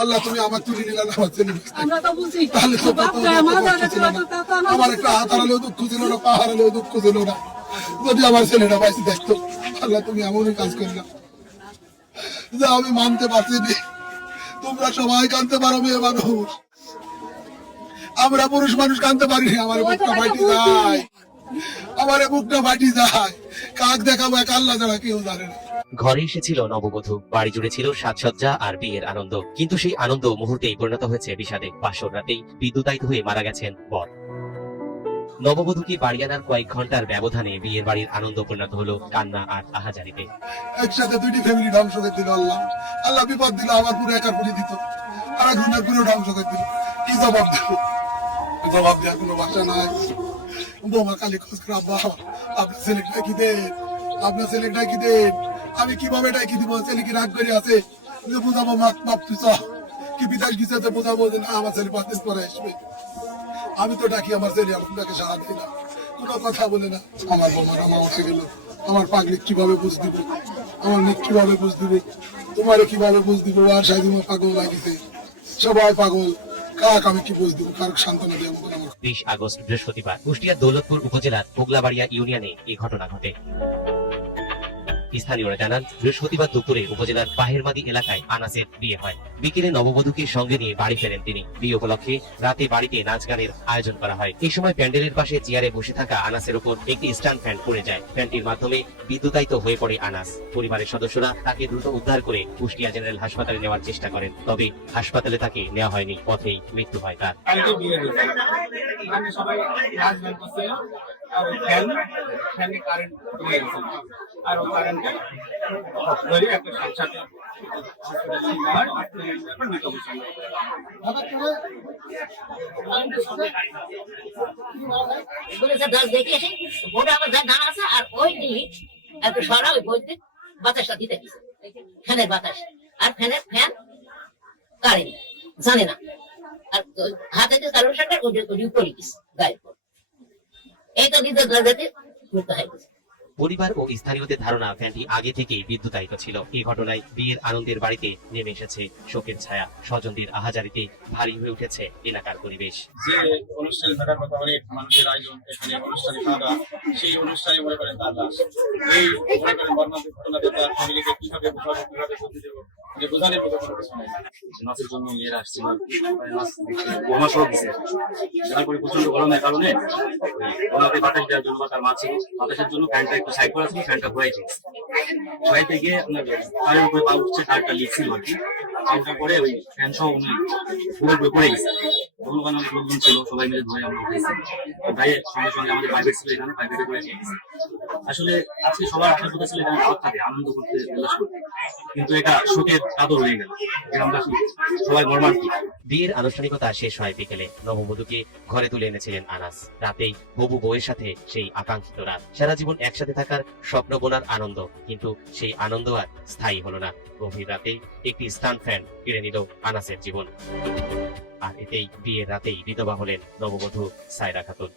আল্লাহ তুমি আমার তুলে নিলে আমার ছেলে আমরা তো বুঝি তাহলে তো বাপ রে, আমার দাদা ছিল তো তা তো আমার একটা হাত হারালেও দুঃখ ছিল না, পা হারালেও দুঃখ ছিল না। যদি আমার ছেলেটা বাইসে দেখতো, আল্লাহ তুমি এমনই কাজ করলা যা আমি মানতে পারছি। তোমরা সবাই কানতে পারো, মেয়ে মানুষ, আমরা পুরুষ মানুষ কানতে পারি। আমার বুকটা ফাটি যায়, আমার বুকটা ফাটি যায়। কাক দেখাবো এক আল্লাহ ছাড়া কেউ জানে না। ঘরে এসেছিল নববধূ, বাড়ি জুড়ে ছিল সাজসজ্জা আর বিয়ের আনন্দ, কিন্তু সেই আনন্দ মুহূর্তেই পরিণত হয়েছে বিষাদে। বাসর রাতেই বিদ্যুতায়িত হয়ে মারা গেছেন বর। নববধূকে বাড়ি আনার কয়েক ঘন্টার ব্যবধানে বিয়ের বাড়ির আনন্দ পরিণত হলো কান্না আর আহাজারিতে। একসাথে দুইটি ফ্যামিলি ধ্বংস করে দিল আল্লাহ। আল্লাহ বিপদ দিল, আমার পুরো একার পুরি দিত, আর একজনের পুরো ধ্বংস করে দিল। কি জবাব দেবো? জবাব দেওয়ার কোনো ভাষা নাই। বৌমা খালি খোঁজ করে, আব্বা আপনার ছেলেটা কি দেন, আপনার ছেলেটা কি দেন। আমি কিভাবে এটাই কি দিব? ছেলে কি রাগ করে আছে যে বোঝাবো, মাপ তুই কি বিদেশ গেছে যে বোঝাবো যে না আমার ছেলে 5 দিন পরে আসবে। আমি তো ডাকি আমার ছেলে, আপনাকে সারা দিই না, কোনো কথা বলে না। আমার বৌমার আমার উঠে গেল, আমার পাগলি কিভাবে বুঝ দিব, আমার নিক কিভাবে বুঝ দিব, তোমারে কিভাবে বুঝ দিব। আর সাইদিমা পাগল লাগিছে, সবাই পাগল, কাক আমি কি বুঝ দিব, কারক সান্ত্বনা দেবো। 20 আগস্ট বৃহস্পতিবার কুষ্টিয়ার দৌলতপুর উপজেলার পোগলাবাড়িয়া ইউনিয়নে এই ঘটনা ঘটে। স্থানীয়রা জানান, বৃহস্পতিবার দুপুরে উপজেলার বাহেরমাদি এলাকায় আনাসের বিয়ে হয়। বিকেলে নববধূকে সঙ্গে নিয়ে বাড়ি ফেরেন তিনি। বিয়ে উপলক্ষে রাতে বাড়িতে নাচ গানের আয়োজন করা হয়। এই সময় প্যান্ডেলের পাশে চেয়ারে বসে থাকা আনাসের উপর একটি স্ট্যান্ড ফ্যান পড়ে যায়। ফ্যানটির মাধ্যমে বিদ্যুতায়িত হয়ে পড়ে আনাস। পরিবারের সদস্যরা তাকে দ্রুত উদ্ধার করে কুষ্টিয়া জেনারেল হাসপাতালে নেওয়ার চেষ্টা করেন, তবে হাসপাতালে তাকে নেওয়া হয়নি, পথেই মৃত্যু হয় তার। সবাই নাচ গান করছিল, আর ফ্যানে কারেন্ট হয়ে গেছে, আর ওই কারেন্টে ধরে একটা সাথে বাতাসটা দিতে ফ্যানের বাতাস, আর ফ্যানের ফ্যান কারেন্ট জানে না, আর হাতে যে কারণ সাথে পড়ে গেছে গায়ের পর। এই তো নিজের দরজাতে মৃত্যু হয়ে গেছে। পরিবার ও স্থানীয়দের ধারণা ফ্যানটি আগে থেকেই বিদ্যুতায়িত ছিল। এই ঘটনায় বিয়ের আনন্দের বাড়িতে নেমে এসেছে শোকের ছায়া। স্বজনদের আহাজারিতে ভারী হয়ে উঠেছে এলাকার পরিবেশ। যে অনুষ্ঠানে থাকার কথা, অনেক মানুষের আয়োজন, এখানে অনুষ্ঠানে খাওয়া, সেই অনুষ্ঠানে মনে করেন তার লাশ। এই মনে করেন মর্মান্তিক ঘটনাতে তার ফ্যামিলিকে কিভাবে বোঝাবো, কিভাবে বুঝতে দেবো, যে বোঝানোর মতো কোনো কিছু নেই। নাচের জন্য মেয়েরা আসছিল, বোমা সহ দিচ্ছে, যার পরে প্রচন্ড গরমের কারণে ওনাকে বাতাস দেওয়ার জন্য বা তার মা ছিল, বাতাসের জন্য ফ্যানটা একটু সাইড করা ছিল, ফ্যানটা ঘুরাইছে। ঘুরাইতে গিয়ে আপনার তারের উপরে পা উঠছে, তারটা লিখছিল আর কি, পাউটা করে ওই ফ্যান সহ উনি পুরো পড়ে গেছে। তখন ওখানে অনেক লোকজন ছিল, সবাই মিলে ধরে আমরা উঠেছি। গায়ে সঙ্গে সঙ্গে আমাদের প্রাইভেট ছিল, এখানে প্রাইভেটে করে নিয়ে গেছে। আসলে আজকে সবার আশা কথা ছিল এখানে দাওয়াত থাকে, আনন্দ করতে, উল্লাস করতে, কিন্তু এটা শোকের কাতর হয়ে গেল। আমরা সবাই মর্মান্তিক। বিয়ের আনুষ্ঠানিকতা শেষ হয় বিকেলে। নববধূকে ঘরে তুলে এনেছিলেন আনাস। রাতেই হবু বউয়ের সাথে সেই আকাঙ্ক্ষিত রাত। সারা জীবন একসাথে থাকার স্বপ্ন বোনার আনন্দ, কিন্তু সেই আনন্দ আর স্থায়ী হলো না। গভীর রাতেই একটি স্ট্যান্ড ফ্যান কেড়ে নিল আনাসের জীবন। আর এতেই বিয়ের রাতেই বিধবা হলেন নববধূ সায়রা খাতুন।